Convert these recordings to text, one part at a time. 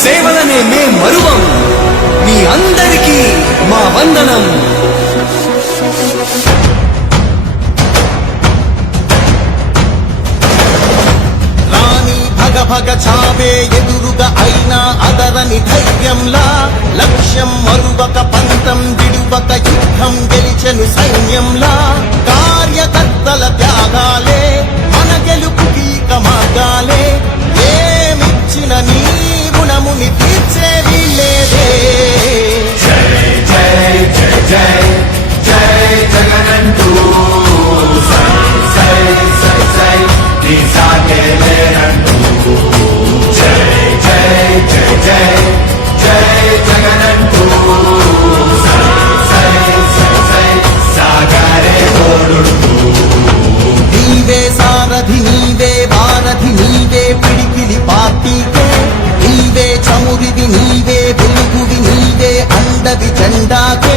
సేవలనే మే మరువం. మీ అందరికీ మా వందనం. రాణి భగ భగ చావే ఎదురుగా అయినా అదరని ధైర్యంలా లక్ష్యం మరువక పంతం విడువక యుద్ధం గెలిచెను సైన్యంలా అండవి జెండాకే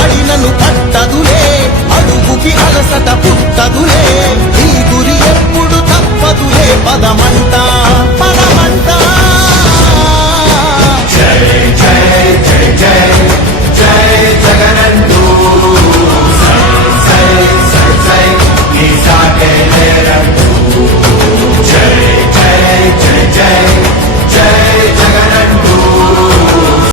అడినను పట్టదులే అడుగుకి అలసట పుట్టదులే ఈ గురి ఎప్పుడు తప్పదులే పదమంట